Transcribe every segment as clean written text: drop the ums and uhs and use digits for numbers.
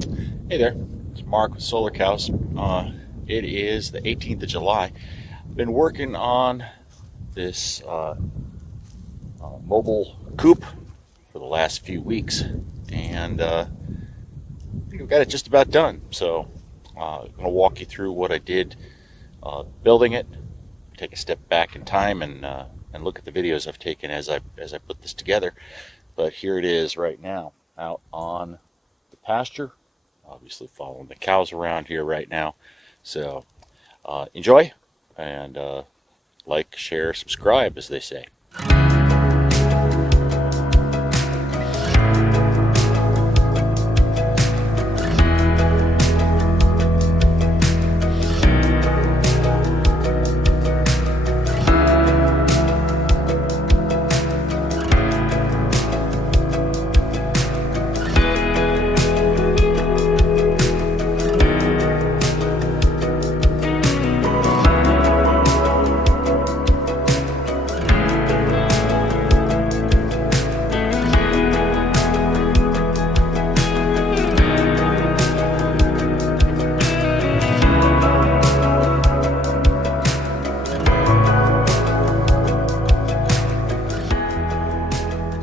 Hey there, it's Mark with Solar Cows. It is the 18th of July. I've been working on this mobile coop for the last few weeks, and I think I've got it just about done. So I'm going to walk you through what I did building it, take a step back in time, and look at the videos I've taken as I put this together. But here it is right now, out on the pasture. Obviously following the cows around here right now. So enjoy, and like, share, subscribe, as they say.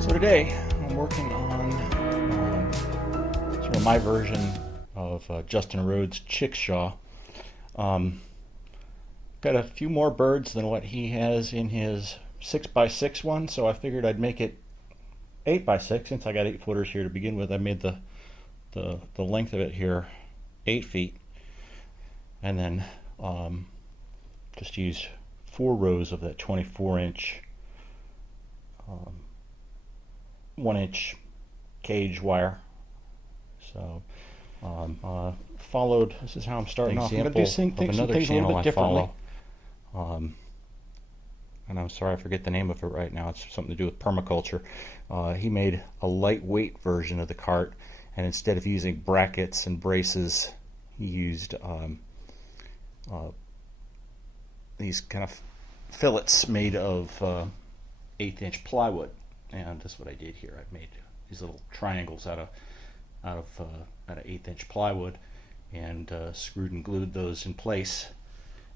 Today I'm working on sort of my version of Justin Rhodes ChickShaw. Got a few more birds than what he has in his 6x6 one, so I figured I'd make it 8x6 since I got 8 footers here to begin with. I made the length of it here 8 feet, and then just use 4 rows of that 24-inch 1-inch cage wire. So followed, this is how I'm starting off. I'm going to do some things a little bit differently. And I'm sorry I forget the name of it right now. It's something to do with permaculture. He made a lightweight version of the cart, and instead of using brackets and braces, he used these kind of fillets made of 1/8-inch plywood. And that's what I did here. I made these little triangles out of 1/8-inch plywood, and screwed and glued those in place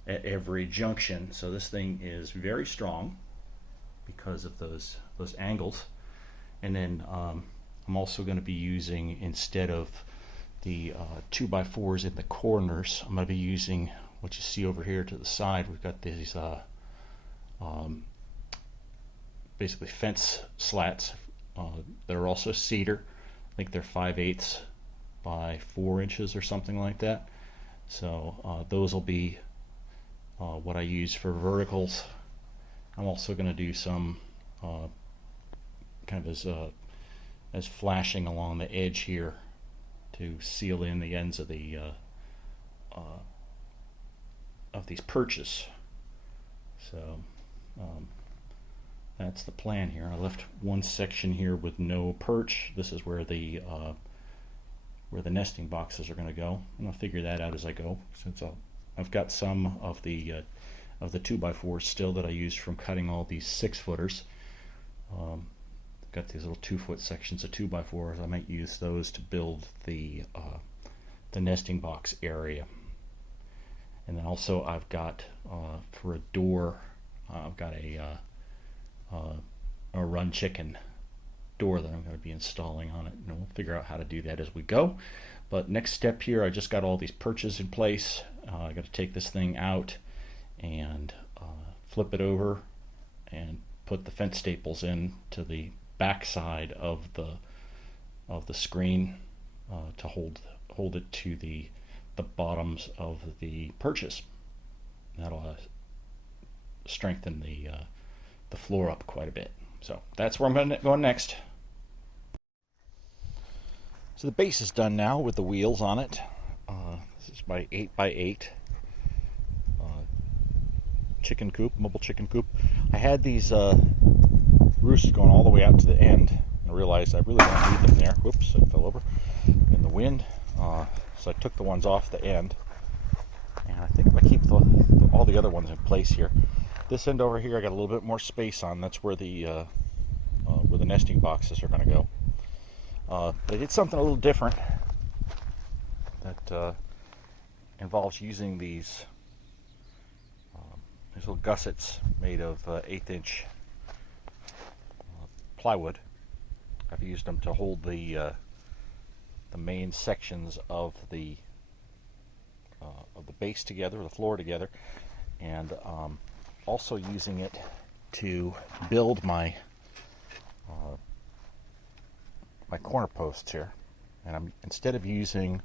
at every junction. So this thing is very strong because of those angles. And then I'm also going to be using, instead of the 2x4s in the corners, I'm going to be using what you see over here to the side. We've got these basically fence slats that are also cedar. I think they're 5/8 by 4 inches or something like that. So those will be what I use for verticals. I'm also going to do some kind of as flashing along the edge here to seal in the ends of these perches. So that's the plan here. I left one section here with no perch. This is where the nesting boxes are going to go, and I'll figure that out as I go. Since I've got some of the 2x4s still that I used from cutting all these 6-footers. Got these little 2-foot sections of 2x4s. I might use those to build the nesting box area. And then also I've got for a door, I've got a run chicken door that I'm going to be installing on it, and we'll figure out how to do that as we go. But next step here, I just got all these perches in place. I got to take this thing out and flip it over and put the fence staples in to the back side of the screen to hold it to the bottoms of the perches. That'll strengthen the floor up quite a bit. So that's where I'm going to go next. So the base is done now with the wheels on it. This is my 8x8 chicken coop, mobile chicken coop. I had these roosts going all the way out to the end, and I realized I really don't need them there. Whoops, I fell over in the wind. So I took the ones off the end, and I think if I keep all the other ones in place here, this end over here I got a little bit more space on. That's where the nesting boxes are going to go. They did something a little different. that involves using these little gussets made of 1/8" plywood. I've used them to hold the main sections of the base together, the floor together, and also using it to build my my corner posts here. And instead of using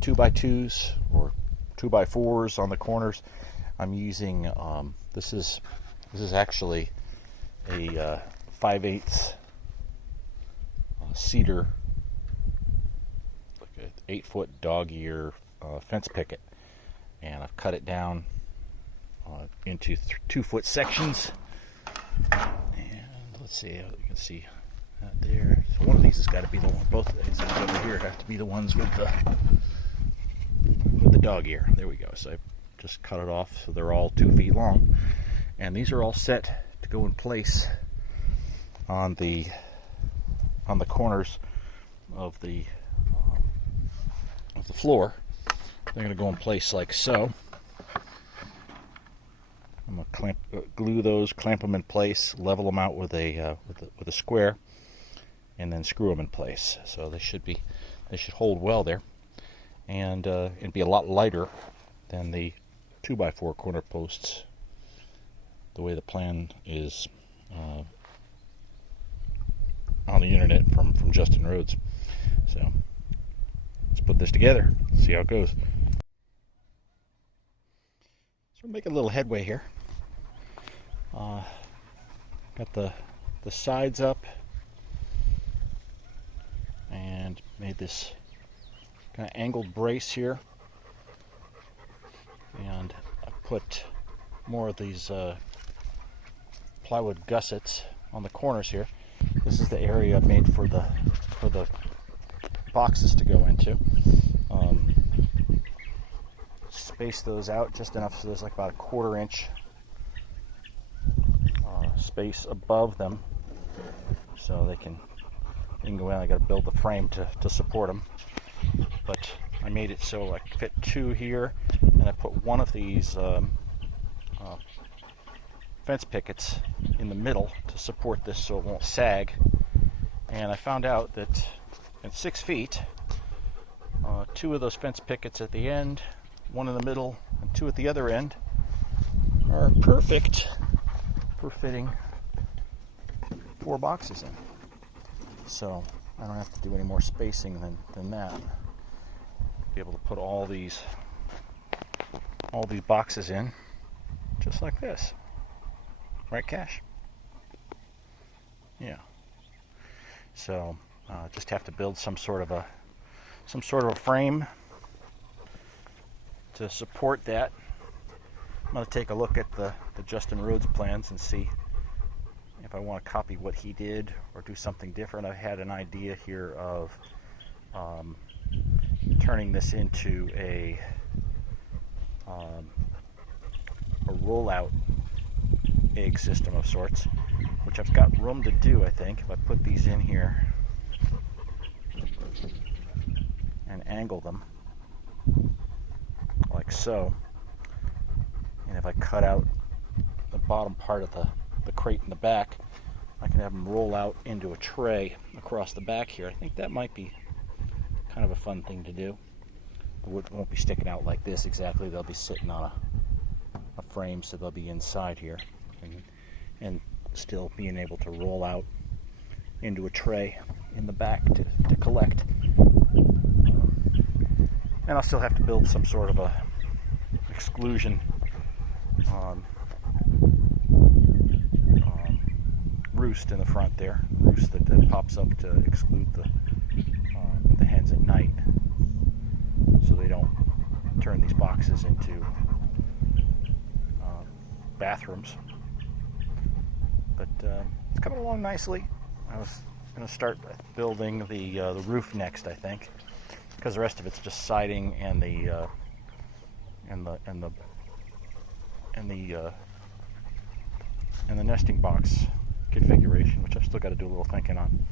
2x2s or 2x4s on the corners, I'm using this is actually a 5/8 cedar, like an 8-foot dog ear fence picket, and I've cut it down into 2-foot sections. And let's see, you can see that there. So one of these has got to be the one. Both of these over here have to be the ones with the dog ear. There we go. So I just cut it off so they're all 2 feet long, and these are all set to go in place on the corners of the floor. They're going to go in place like so. I'm going to glue those, clamp them in place, level them out with a square, and then screw them in place. So they should hold well there, and be a lot lighter than the 2x4 corner posts, the way the plan is on the internet from Justin Rhodes. So let's put this together, see how it goes. So we're making a little headway here. Got the sides up and made this kind of angled brace here, and I put more of these plywood gussets on the corners here. This is the area I made for the boxes to go into. Space those out just enough so there's like about a 1/4 inch space above them, so they can go in. I got to build the frame to support them, but I made it so I could fit 2 here, and I put one of these fence pickets in the middle to support this so it won't sag. And I found out that at 6 feet, 2 of those fence pickets at the end, 1 in the middle, and 2 at the other end are perfect for fitting 4 boxes in. So I don't have to do any more spacing than that. Be able to put all these boxes in just like this. Right, Cash? Yeah. So just have to build some sort of a frame to support that. I'm going to take a look at the Justin Rhodes plans and see if I want to copy what he did or do something different. I had an idea here of turning this into a rollout egg system of sorts, which I've got room to do, I think, if I put these in here and angle them like so. And if I cut out the bottom part of the crate in the back, I can have them roll out into a tray across the back here. I think that might be kind of a fun thing to do. The wood won't be sticking out like this exactly. They'll be sitting on a frame, so they'll be inside here, and still being able to roll out into a tray in the back to collect. And I'll still have to build some sort of a exclusion roost in the front there, roost that pops up to exclude the hens at night, so they don't turn these boxes into bathrooms. But it's coming along nicely. I was going to start building the roof next, I think, because the rest of it's just siding and the nesting box configuration, which I've still got to do a little thinking on.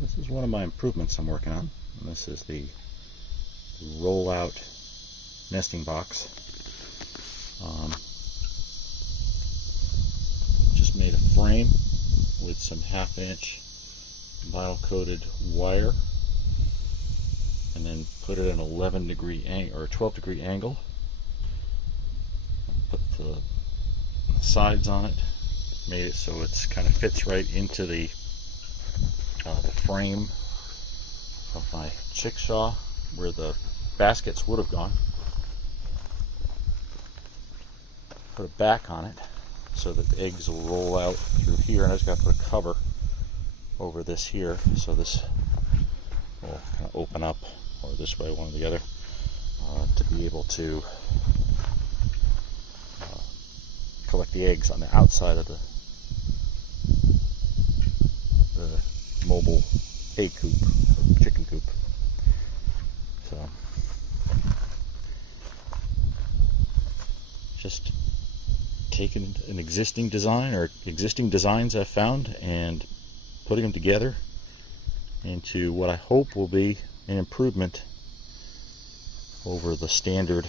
This is one of my improvements I'm working on. And this is the Rollout nesting box. Just made a frame with some 1/2 inch vinyl coated wire, and then put it at an 11-degree angle or 12-degree angle. Put the sides on it, made it so it's kind of fits right into the frame of my ChickShaw where the baskets would have gone. Put a back on it so that the eggs will roll out through here, and I just got to put a cover over this here so this will kind of open up, or this way, one or the other, to be able to collect the eggs on the outside of the mobile egg coop, or chicken coop. So just taking an existing design or existing designs I've found and putting them together into what I hope will be an improvement over the standard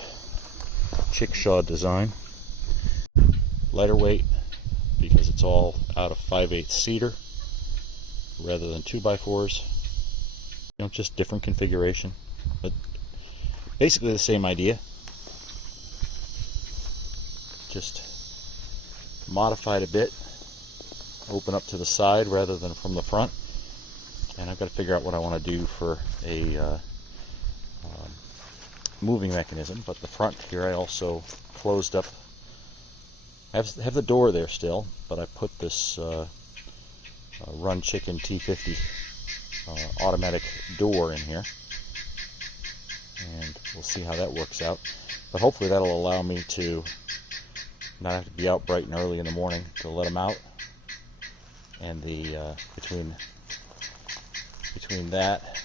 ChickShaw design. Lighter weight because it's all out of 5/8 cedar rather than 2x4s. You know, just different configuration, but basically the same idea. Just modified a bit, open up to the side rather than from the front, and I've got to figure out what I want to do for a moving mechanism. But the front here I also closed up. I have the door there still, but I put this Run Chicken T50 automatic door in here, and we'll see how that works out. But hopefully that'll allow me to not have to be out bright and early in the morning to let them out. And the between that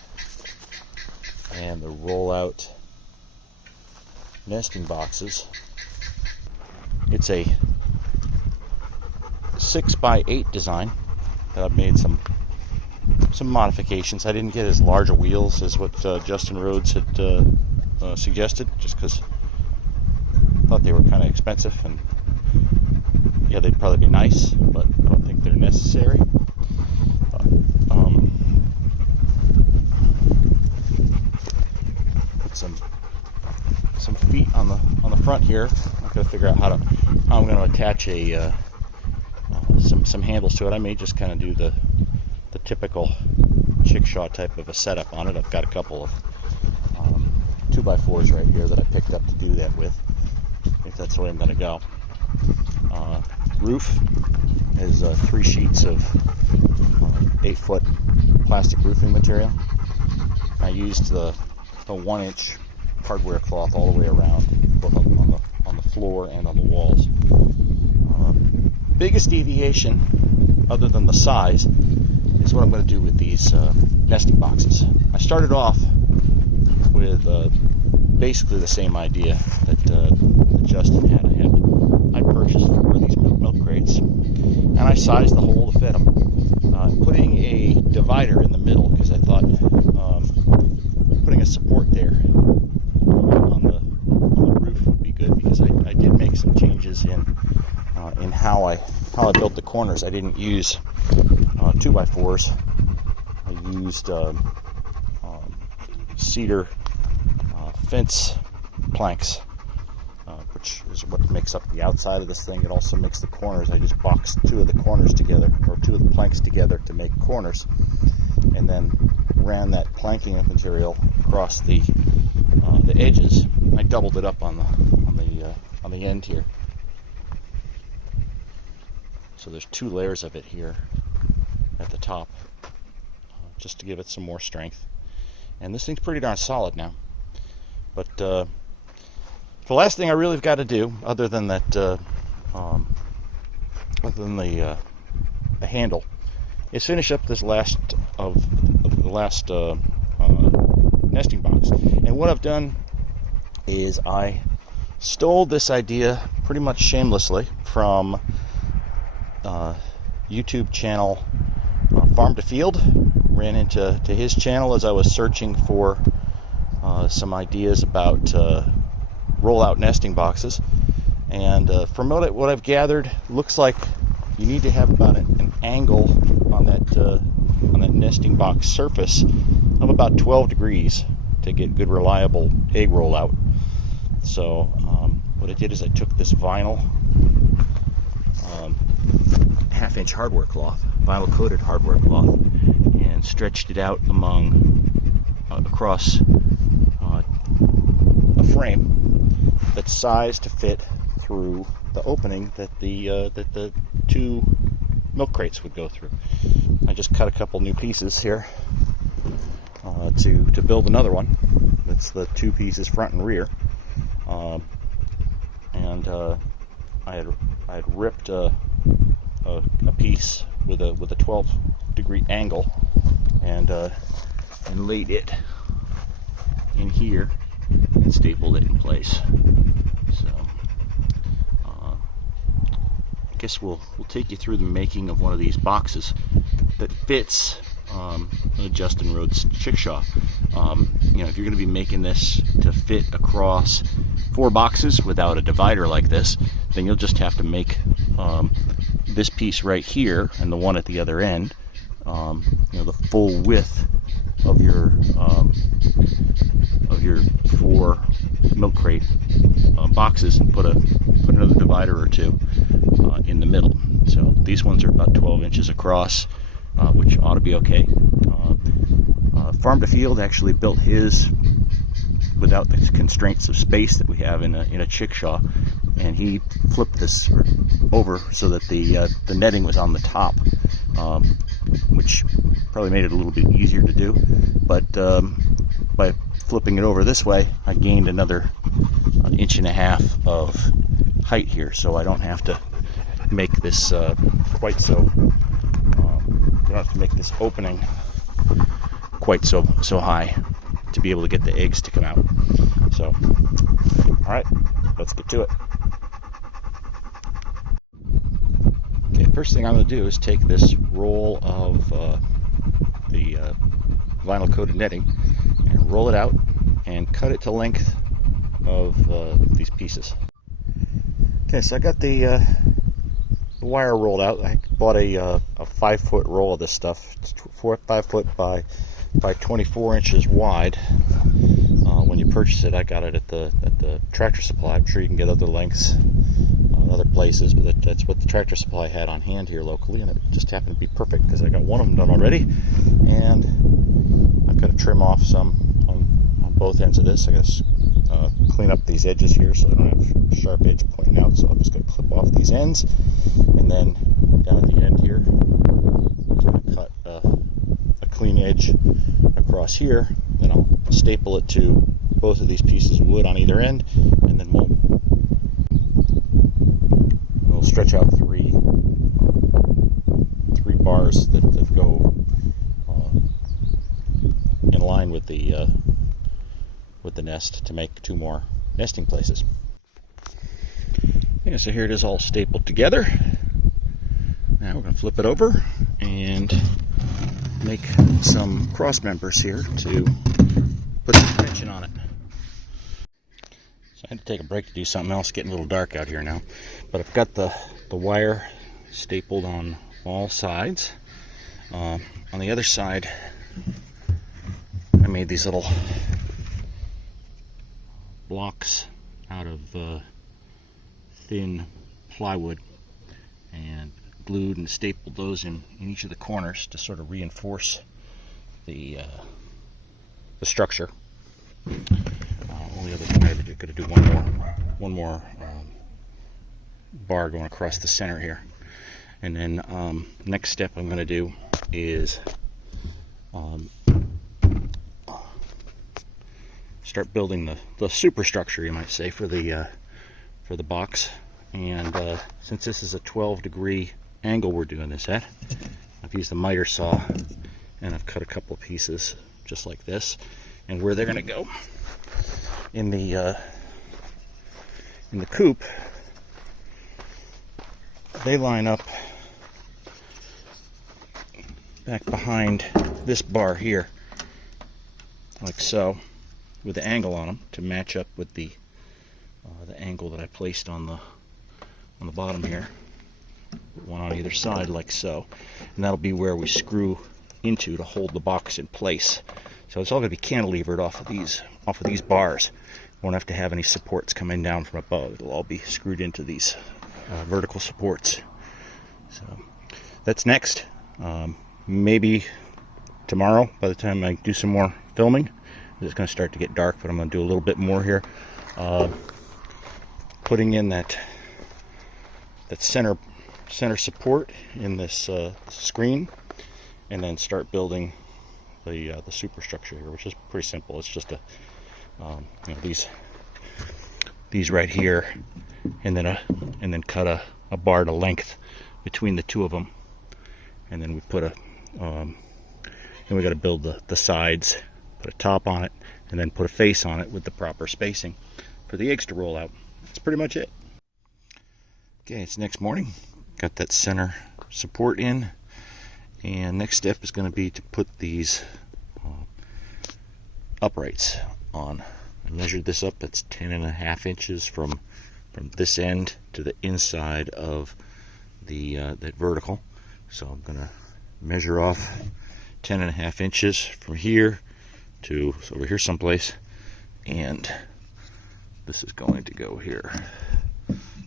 and the Rollout nesting boxes, it's a 6x8 design that I've made some modifications. I didn't get as large a wheels as what Justin Rhodes had suggested, just because I thought they were kind of expensive, and yeah, they'd probably be nice, but I don't think they're necessary. Put some feet on the front here. I'm going to figure out how I'm going to attach a some handles to it. I may just kind of do the typical ChickShaw type of a setup on it. I've got a couple of 2x4s right here that I picked up to do that with. I think that's the way I'm going to go. Roof is 3 sheets of 8-foot plastic roofing material. I used the 1-inch hardware cloth all the way around, both on the floor and on the walls. Biggest deviation, other than the size, is what I'm going to do with these nesting boxes. I started off with basically the same idea that Justin had. I purchased 4 of these milk crates, and I sized the hole to fit them, putting a divider in the middle because I thought putting a support there on the roof would be good, because I did make some changes in how I built the corners. I didn't use 2x4s. I used cedar fence planks, which is what makes up the outside of this thing. It also makes the corners. I just boxed 2 of the corners together, or 2 of the planks together to make corners, and then ran that planking material across the edges. I doubled it up on the end here. So there's 2 layers of it here at the top, just to give it some more strength. And this thing's pretty darn solid now. But the last thing I really have got to do, other than that, other than the handle, is finish up this last nesting box. And what I've done is I stole this idea pretty much shamelessly from YouTube channel Farm to Field. ran into his channel as I was searching for some ideas about rollout nesting boxes, and from what I've gathered, looks like you need to have about an angle on that nesting box surface of about 12 degrees to get good reliable egg rollout. So what I did is I took this vinyl half-inch hardware cloth, vinyl coated hardware cloth, and stretched it out across a frame that's sized to fit through the opening that the two milk crates would go through. I just cut a couple new pieces here to build another one. That's the two pieces front and rear, and I had ripped a piece with a 12-degree angle and laid it in here and stapled it in place. So I guess we'll take you through the making of one of these boxes that fits Justin Rhodes ChickShaw. If you're going to be making this to fit across 4 boxes without a divider like this, then you'll just have to make this piece right here and the one at the other end, the full width of your 4 milk crate boxes, and put another divider or two in the middle. So these ones are about 12 inches across, which ought to be okay. Farm to Field actually built his without the constraints of space that we have in a ChickShaw, and he flipped this over so that the netting was on the top, which probably made it a little bit easier to do. But by flipping it over this way, I gained another 1.5 inches of height here, so I don't have to make this quite so. I don't have to make this opening quite so high to be able to get the eggs to come out. So, all right, let's get to it. Okay, first thing I'm going to do is take this roll of the vinyl coated netting and roll it out and cut it to length of these pieces. Okay, so I got the wire rolled out. I bought a 5-foot roll of this stuff. It's 5 foot by 24 inches wide. When you purchase it, I got it at the Tractor Supply. I'm sure you can get other lengths other places, but that's what the Tractor Supply had on hand here locally, and it just happened to be perfect because I got one of them done already, and I've got to trim off some on both ends of this. I got to clean up these edges here so I don't have sharp edge pointing out, so I'm just going to clip off these ends, and then down at the end here I'm just going to cut a clean edge across here. Then I'll staple it to both of these pieces of wood on either end, and then we'll stretch out three bars that go in line with the nest to make 2 more nesting places. Yeah, so here it is all stapled together. Now we're going to flip it over and make some cross members here to put some tension on it. So I had to take a break to do something else. It's getting a little dark out here now, but I've got the wire stapled on all sides. On the other side, I made these little blocks out of thin plywood and glued and stapled those in each of the corners to sort of reinforce the structure. Only other thing I could do one more bar going across the center here, and then next step I'm going to do is start building the superstructure, you might say, for the box. And since this is a 12-degree angle we're doing this at, I've used a miter saw and I've cut a couple of pieces just like this, and where they're going to go in the coop, they line up back behind this bar here, like so, with the angle on them to match up with the angle that I placed on the bottom here. One on either side, like so, and that'll be where we screw into to hold the box in place. So it's all going to be cantilevered off of these bars. Won't have to have any supports coming down from above. It'll all be screwed into these vertical supports. So that's next. Maybe tomorrow, by the time I do some more filming. It's going to start to get dark, but I'm going to do a little bit more here. Putting in that center support in this screen, and then start building the superstructure here, which is pretty simple. It's just these right here, and then cut a bar to length between the two of them, and then we put then we got to build the sides, put a top on it, and then put a face on it with the proper spacing for the eggs to roll out. That's pretty much it. Okay, it's next morning. Got that center support in, and next step is going to be to put these uprights on. I measured this up. It's 10.5 inches from this end to the inside of that vertical. So I'm going to measure off 10.5 inches from here to over here someplace, and this is going to go here.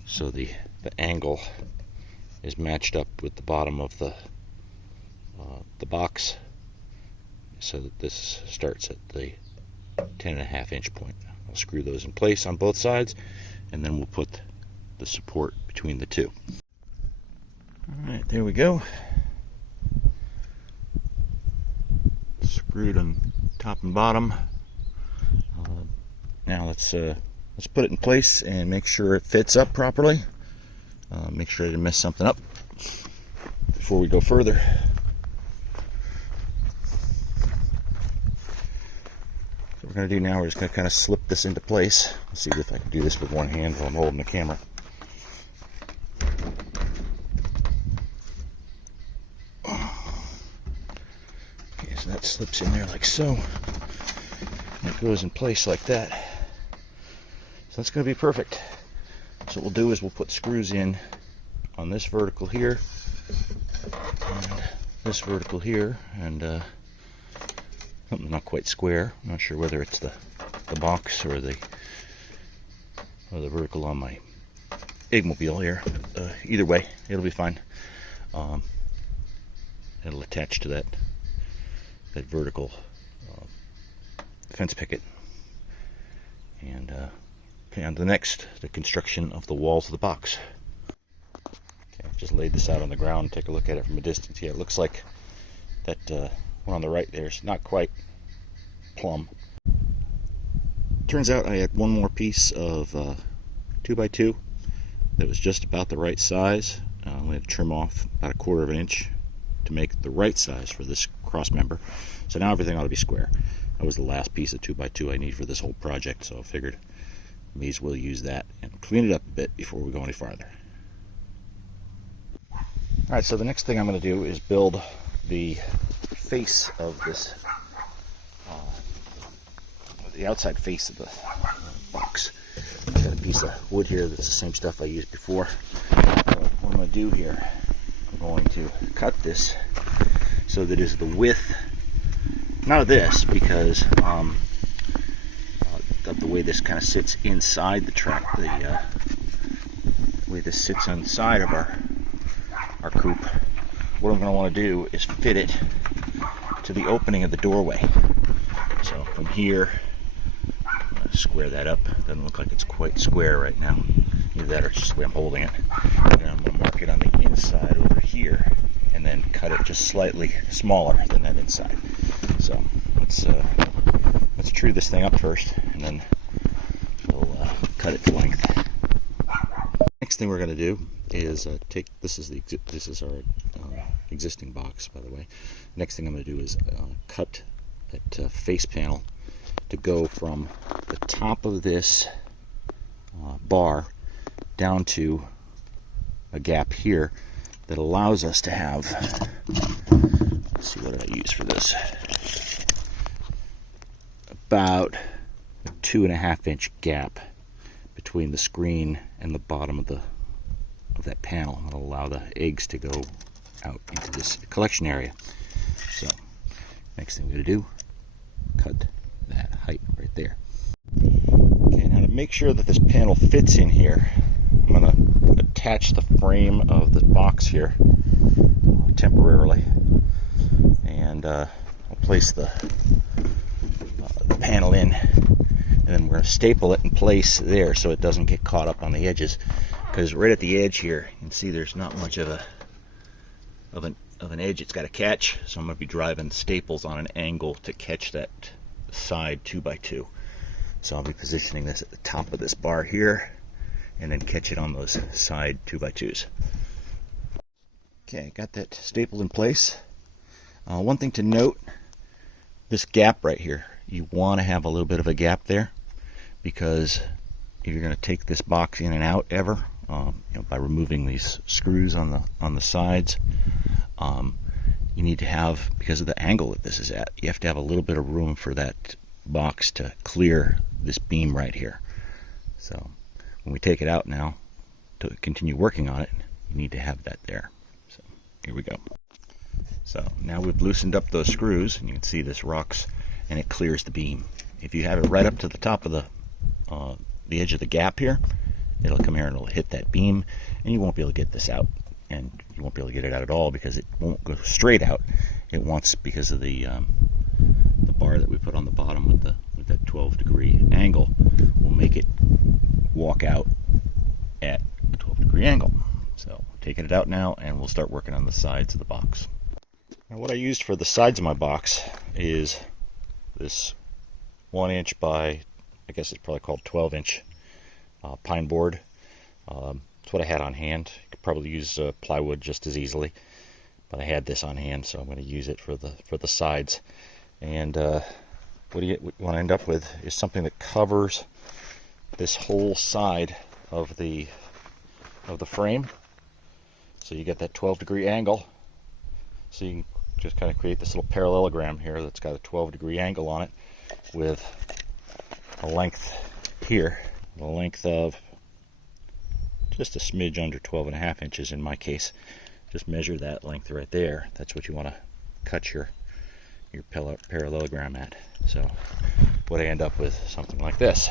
So the angle is matched up with the bottom of the box, so that this starts at the 10.5 inch point. I'll screw those in place on both sides, and then we'll put the support between the two. Alright, there we go. Screwed on top and bottom. Now let's put it in place and make sure it fits up properly. Make sure I didn't mess something up before we go further. So what we're going to do now, we're just going to kind of slip this into place. Let's see if I can do this with one hand while I'm holding the camera. Okay, so that slips in there like so. And it goes in place like that. So that's going to be perfect. So what we'll do is we'll put screws in on this vertical here, and this vertical here, and something not quite square. I'm not sure whether it's the box or the vertical on my Eggmobile here. Either way, it'll be fine. It'll attach to that vertical fence picket, and on to the construction of the walls of the box. Okay, I've just laid this out on the ground. Take a look at it from a distance. Yeah, it looks like that one on the right there is not quite plumb. Turns out I had one more piece of 2x2 that was just about the right size. I only had to trim off about 1/4 of an inch to make the right size for this cross member. So now everything ought to be square. That was the last piece of 2x2 I need for this whole project, so I figured may as well use that and clean it up a bit before we go any farther. Alright, so the next thing I'm going to do is build the face of this, the outside face of the box. I've got a piece of wood here that's the same stuff I used before. So what I'm going to do here, I'm going to cut this so that is the width, not of this, because of the way this kind of sits inside the truck, the way this sits inside of our coop. What I'm going to want to do is fit it to the opening of the doorway. So from here, I'm going to square that up. It doesn't look like it's quite square right now. Either that or it's just the way I'm holding it. And I'm going to mark it on the inside over here, and then cut it just slightly smaller than that inside. So let's true this thing up first, and then we'll cut it to length. Next thing we're going to do is take this is our existing box, by the way. Next thing I'm going to do is cut that face panel to go from the top of this bar down to a gap here that allows us to have, let's see what did I use for this? About a 2.5 inch gap between the screen and the bottom of that panel. It'll allow the eggs to go out into this collection area. So next thing we're going to do, cut that height right there. Okay, now to make sure that this panel fits in here, I'm going to attach the frame of the box here temporarily, and I'll place the panel in, and then we're going to staple it in place there so it doesn't get caught up on the edges, because right at the edge here you can see there's not much of an edge it's got to catch, so I'm going to be driving staples on an angle to catch that side 2x2. So I'll be positioning this at the top of this bar here and then catch it on those side 2x2s. Okay, got that stapled in place. One thing to note, this gap right here, you want to have a little bit of a gap there, because if you're going to take this box in and out ever, by removing these screws on the sides, you need to have, because of the angle that this is at, you have to have a little bit of room for that box to clear this beam right here. So when we take it out now to continue working on it, you need to have that there. So here we go. So now we've loosened up those screws, and you can see this rocks and it clears the beam. If you have it right up to the top of the edge of the gap here, it'll come here and it'll hit that beam, and you won't be able to get this out, and you won't be able to get it out at all because it won't go straight out. It wants, because of the bar that we put on the bottom with that 12-degree angle, will make it walk out at a 12-degree angle. So taking it out now, and we'll start working on the sides of the box. Now what I used for the sides of my box is this 1 inch by, I guess it's probably called 12-inch pine board. It's what I had on hand. You could probably use plywood just as easily, but I had this on hand, so I'm going to use it for the sides. And what you want to end up with is something that covers this whole side of the frame. So you get that 12-degree angle. So you can just kind of create this little parallelogram here that's got a 12-degree angle on it, with a length here, a length of just a smidge under 12.5 inches in my case. Just measure that length right there. That's what you want to cut your parallelogram at. So what I end up with, something like this.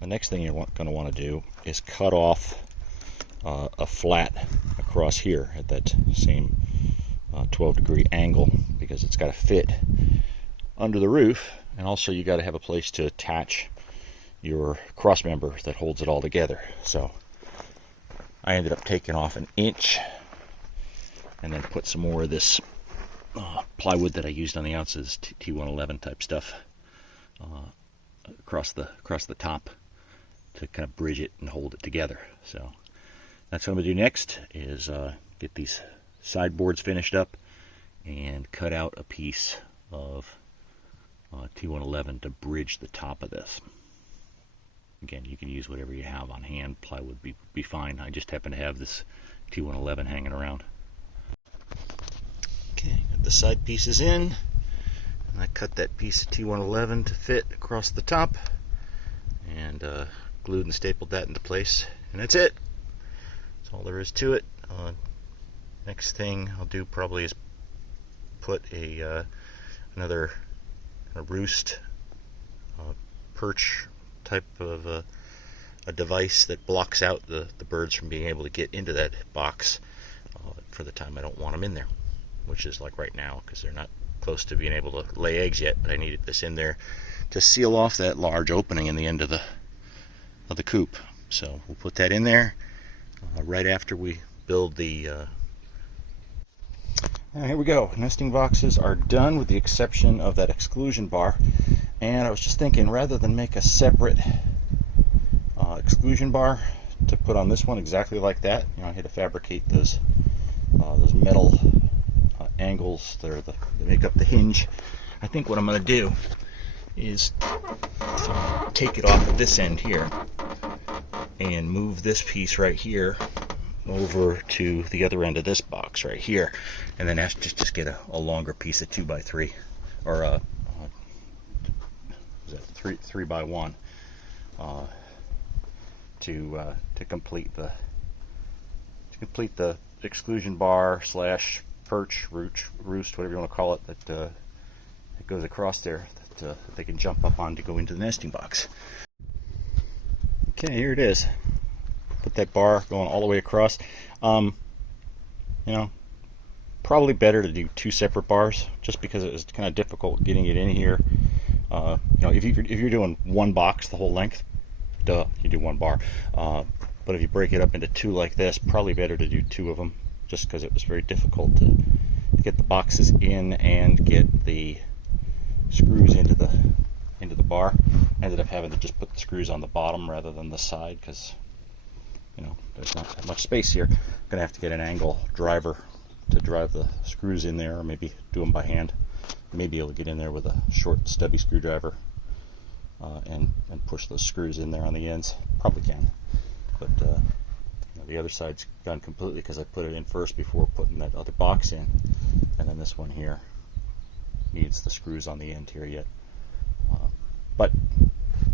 The next thing you're going to want to do is cut off a flat across here at that same 12-degree angle, because it's got to fit under the roof, and also you got to have a place to attach your cross member that holds it all together. So I ended up taking off 1 inch and then put some more of this plywood that I used on the outside, T111 type stuff, across the top to kind of bridge it and hold it together. So that's what I'm going to do next, is get these sideboards finished up and cut out a piece of T111 to bridge the top of this. Again, you can use whatever you have on hand. Plywood be fine. I just happen to have this T111 hanging around. Okay, got the side pieces in, and I cut that piece of T111 to fit across the top, and glued and stapled that into place, and that's it. That's all there is to it. Next thing I'll do probably is put another roost perch type of a device that blocks out the birds from being able to get into that box for the time I don't want them in there, which is like right now, because they're not close to being able to lay eggs yet, but I needed this in there to seal off that large opening in the end of the coop. So we'll put that in there right after we build the and here we go. Nesting boxes are done, with the exception of that exclusion bar. And I was just thinking, rather than make a separate exclusion bar to put on this one exactly like that, I had to fabricate those metal angles that make up the hinge. I think what I'm going to do is take it off at this end here and move this piece right here over to the other end of this box right here, and then just get a longer piece of 2x3, or is that 3x1, to complete the exclusion bar slash perch, roost, whatever you want to call it, that goes across there, that they can jump up on to go into the nesting box. Okay, here it is. Put that bar going all the way across. You know, probably better to do 2 separate bars, just because it was kind of difficult getting it in here. You know, if you're doing 1 box the whole length, duh, you do 1 bar. But if you break it up into 2 like this, probably better to do 2 of them, just because it was very difficult to get the boxes in and get the screws into the bar. I ended up having to just put the screws on the bottom rather than the side, because, you know, there's not that much space here. I'm gonna have to get an angle driver to drive the screws in there, or maybe do them by hand. Maybe able to get in there with a short stubby screwdriver and push those screws in there on the ends. Probably can, but you know, the other side's done completely because I put it in first before putting that other box in, and then this one here needs the screws on the end here yet. But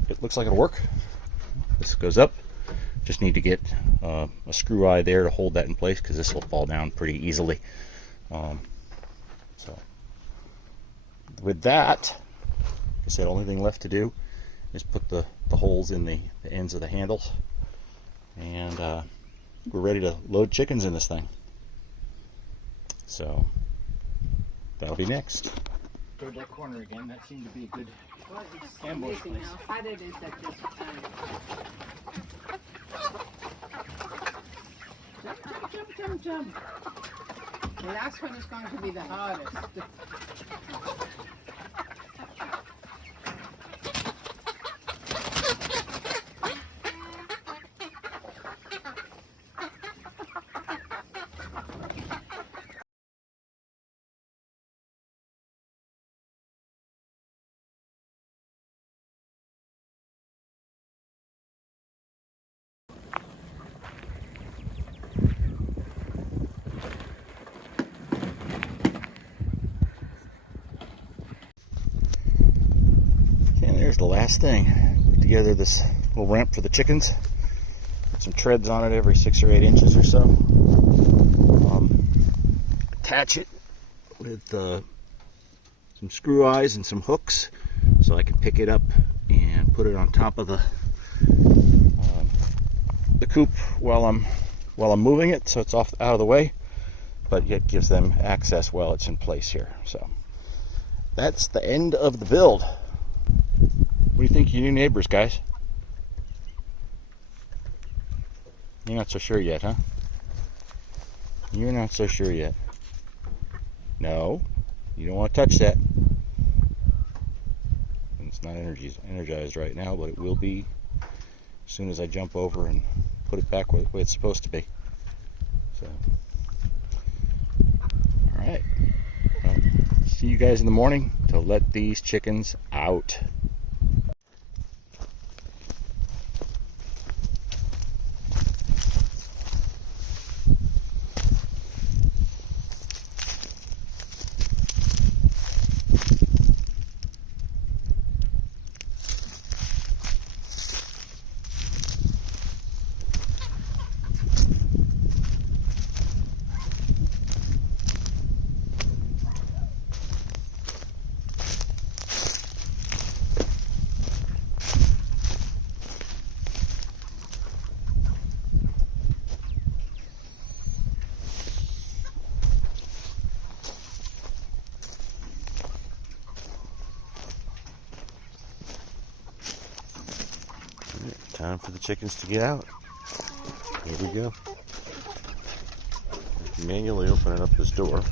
it looks like it'll work. This goes up. Just need to get a screw eye there to hold that in place, because this will fall down pretty easily. So with that, I said, only thing left to do is put the holes in the ends of the handles, and we're ready to load chickens in this thing. So that'll be next. Toward that corner again. That seemed to be a good ambush place. How hard it is at this time. Jump, jump, jump. The last one is going to be the hardest. There's the last thing. Put together this little ramp for the chickens. Put some treads on it every 6 or 8 inches or so. Attach it with some screw eyes and some hooks, so I can pick it up and put it on top of the coop while I'm moving it, so it's out of the way, but yet gives them access while it's in place here. So that's the end of the build. What do you think of your new neighbors, guys? You're not so sure yet, huh? You're not so sure yet. No, you don't want to touch that. It's not energized right now, but it will be as soon as I jump over and put it back where it's supposed to be. So, all right. Well, see you guys in the morning to let these chickens out. Time for the chickens to get out. Here we go. Manually opening up this door.